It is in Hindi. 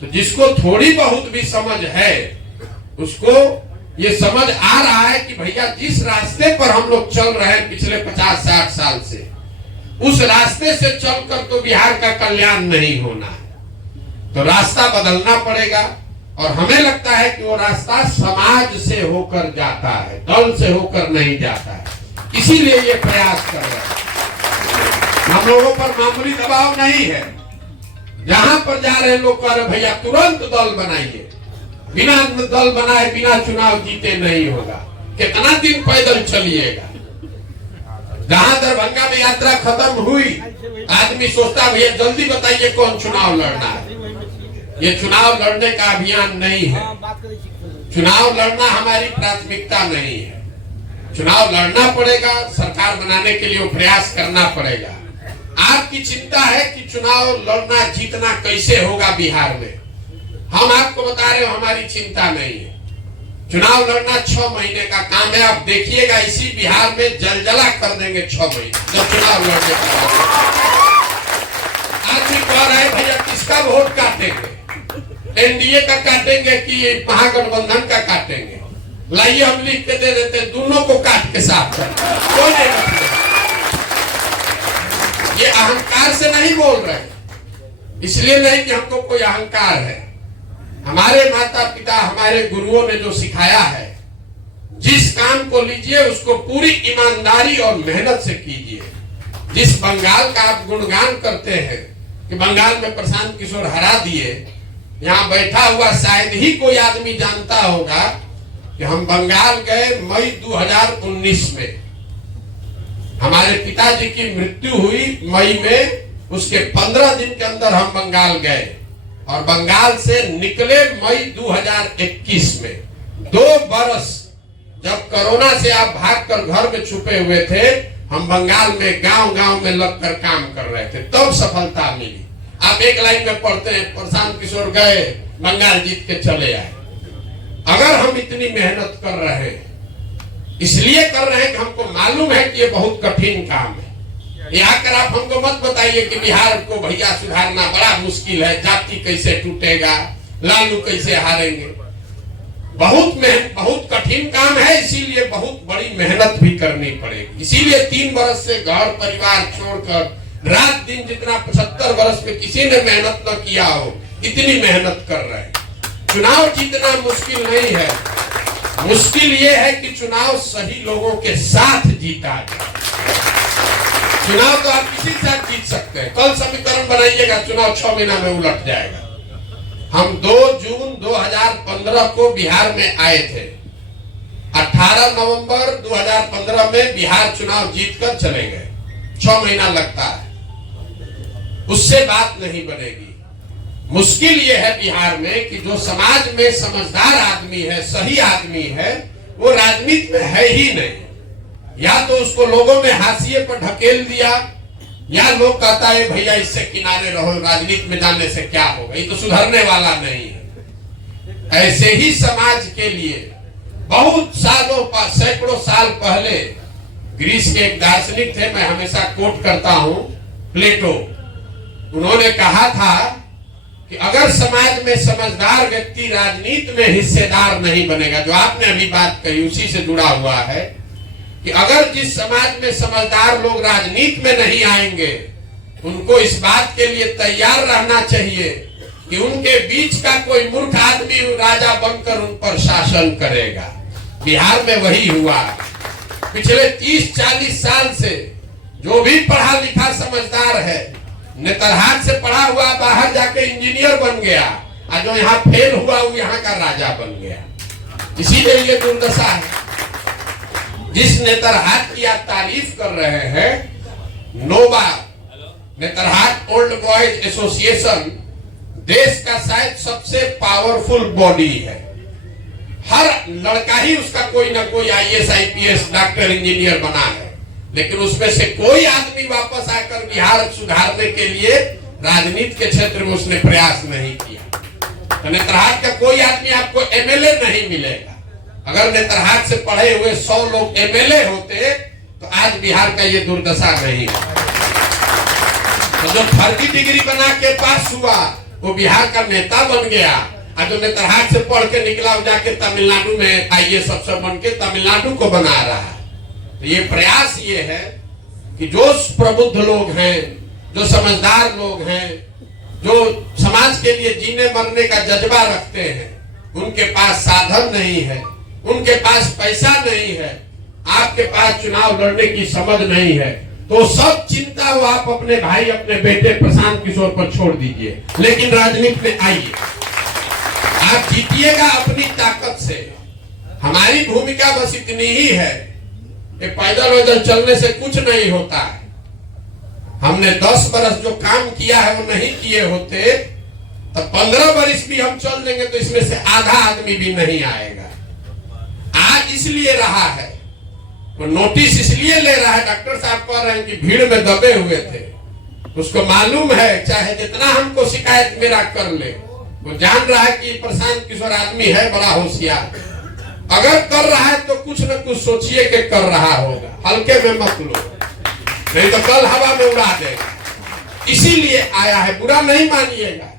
तो जिसको थोड़ी बहुत भी समझ है उसको ये समझ आ रहा है कि भैया जिस रास्ते पर हम लोग चल रहे हैं पिछले 50-60 साल से, उस रास्ते से चलकर तो बिहार का कल्याण नहीं होना है, तो रास्ता बदलना पड़ेगा। और हमें लगता है कि वो रास्ता समाज से होकर जाता है, दल से होकर नहीं जाता है। इसीलिए ये प्रयास कर रहे हैं। हम लोगों पर मामूली दबाव नहीं है। जहां पर जा रहे लोग कह रहे भैया तुरंत दल बनाइए, बिना दल बनाए बिना चुनाव जीते नहीं होगा। कितना दिन पैदल चलिएगा? जहां दरभंगा में यात्रा खत्म हुई, आदमी सोचता भैया जल्दी बताइए कौन चुनाव लड़ना है। ये चुनाव लड़ने का अभियान नहीं है। चुनाव लड़ना हमारी प्राथमिकता नहीं है। चुनाव लड़ना पड़ेगा, सरकार बनाने के लिए वो प्रयास करना पड़ेगा। आपकी चिंता है कि चुनाव लड़ना जीतना कैसे होगा बिहार में। हम आपको बता रहे हो हमारी चिंता नहीं है। चुनाव लड़ना 6 महीने का काम है। आप देखिएगा इसी बिहार में जलजला कर देंगे 6 महीने जब चुनाव लड़ने का। आदमी कह रहे हैं भैया किसका वोट काटेंगे, एनडीए का काटेंगे कि महागठबंधन का काटेंगे? लाइए हम लिख के दे देते, दोनों को काट के साफ कर। कोई नहीं, ये अहंकार से नहीं बोल रहे, इसलिए नहीं कि हमको कोई अहंकार है। हमारे माता पिता हमारे गुरुओं ने जो सिखाया है, जिस काम को लीजिए उसको पूरी ईमानदारी और मेहनत से कीजिए। जिस बंगाल का आप गुणगान करते हैं कि बंगाल में प्रशांत किशोर हरा दिए, यहाँ बैठा हुआ शायद ही कोई आदमी जानता होगा कि हम बंगाल गए मई 2019 में। हमारे पिताजी की मृत्यु हुई मई में, उसके 15 दिन के अंदर हम बंगाल गए और बंगाल से निकले मई 2021 में। 2 बरस जब कोरोना से आप भागकर घर में छुपे हुए थे, हम बंगाल में गांव-गांव में लगकर काम कर रहे थे, तब सफलता मिली। आप एक लाइन में पढ़ते हैं प्रशांत किशोर गए बंगाल जीत के चले आए। अगर हम इतनी मेहनत कर रहे हैं, इसलिए कर रहे हैं कि हमको मालूम है कि ये बहुत कठिन काम है। ये आकर आप हमको मत बताइए कि बिहार को भैया सुधारना बड़ा मुश्किल है, जाति कैसे टूटेगा, लालू कैसे हारेंगे। बहुत कठिन काम है, इसीलिए बहुत बड़ी मेहनत भी करनी पड़ेगी। इसीलिए 3 बरस से घर परिवार छोड़कर रात दिन जितना 75 वर्ष में किसी ने मेहनत न किया हो, इतनी मेहनत कर रहे हैं। चुनाव जीतना मुश्किल नहीं है, मुश्किल ये है कि चुनाव सही लोगों के साथ जीता जाए। चुनाव तो आप किसी के साथ जीत सकते हैं। कल समीकरण बनाइएगा, चुनाव 6 महीना में उलट जाएगा। हम 2 जून 2015 को बिहार में आए थे। 18 नवंबर 2015 में बिहार चुनाव जीतकर चले गए। 6 महीना लगता है, उससे बात नहीं बनेगी। मुश्किल ये है बिहार में कि जो समाज में समझदार आदमी है, सही आदमी है, वो राजनीति में है ही नहीं। या तो उसको लोगों ने हाशिए पर ढकेल दिया, या लोग कहता है भैया इससे किनारे रहो, राजनीति में जाने से क्या होगा, ये तो सुधरने वाला नहीं है। ऐसे ही समाज के लिए बहुत सालों पर, सैकड़ों साल पहले ग्रीस के एक दार्शनिक थे, मैं हमेशा कोट करता हूं, प्लेटो। उन्होंने कहा था कि अगर समाज में समझदार व्यक्ति राजनीति में हिस्सेदार नहीं बनेगा, जो आपने अभी बात कही उसी से जुड़ा हुआ है, कि अगर जिस समाज में समझदार लोग राजनीति में नहीं आएंगे, उनको इस बात के लिए तैयार रहना चाहिए कि उनके बीच का कोई मूर्ख आदमी राजा बनकर उन पर शासन करेगा। बिहार में वही हुआ। पिछले 30-40 साल से जो भी पढ़ा लिखा समझदार है, नेतरहाट से पढ़ा हुआ बाहर जाके इंजीनियर बन गया, और जो यहाँ फेल हुआ वो यहाँ का राजा बन गया। इसीलिए ये दुर्दशा है। जिस नेतरहाट की आप तारीफ कर रहे हैं, nova Netarhat old boys association देश का शायद सबसे पावरफुल बॉडी है। हर लड़का ही उसका कोई ना कोई IAS, IPS, डॉक्टर, इंजीनियर बना है, लेकिन उसमें से कोई आदमी वापस आकर बिहार सुधारने के लिए राजनीति के क्षेत्र में उसने प्रयास नहीं किया। तो नेतरहाट का कोई आदमी आपको MLA नहीं मिलेगा। अगर नेतरहाट से पढ़े हुए 100 लोग MLA होते तो आज बिहार का ये दुर्दशा नहीं है। तो जो फर्जी डिग्री बना के पास हुआ वो बिहार का नेता बन गया, और जो नेतरहाट से पढ़ के निकला वो जाके तमिलनाडु में IAS अफसर बन के तमिलनाडु को बना रहा है। तो ये प्रयास ये है कि जो प्रबुद्ध लोग हैं, जो समझदार लोग हैं, जो समाज के लिए जीने मरने का जज्बा रखते हैं, उनके पास साधन नहीं है, उनके पास पैसा नहीं है, आपके पास चुनाव लड़ने की समझ नहीं है, तो सब चिंता वो आप अपने भाई, अपने बेटे प्रशांत किशोर पर छोड़ दीजिए, लेकिन राजनीति में आइए, आप जीतिएगा अपनी ताकत से। हमारी भूमिका बस इतनी ही है कि पैदल वैदल चलने से कुछ नहीं होता है। हमने 10 बरस जो काम किया है वो नहीं किए होते तो 15 बरस भी हम चल देंगे तो इसमें से आधा आदमी भी नहीं आएगा। आज इसलिए रहा है, वो नोटिस इसलिए ले रहा है, डॉक्टर साहब कह रहे हैं कि भीड़ में दबे हुए थे, उसको मालूम है चाहे जितना हमको शिकायत मेरा कर ले, वो जान रहा है कि प्रशांत किशोर आदमी है बड़ा होशियार, अगर कर रहा है तो कुछ न कुछ सोचिए कि कर रहा होगा, हल्के में मत लो, नहीं तो कल हवा में उड़ा देगा। इसीलिए आया है, बुरा नहीं मानिएगा।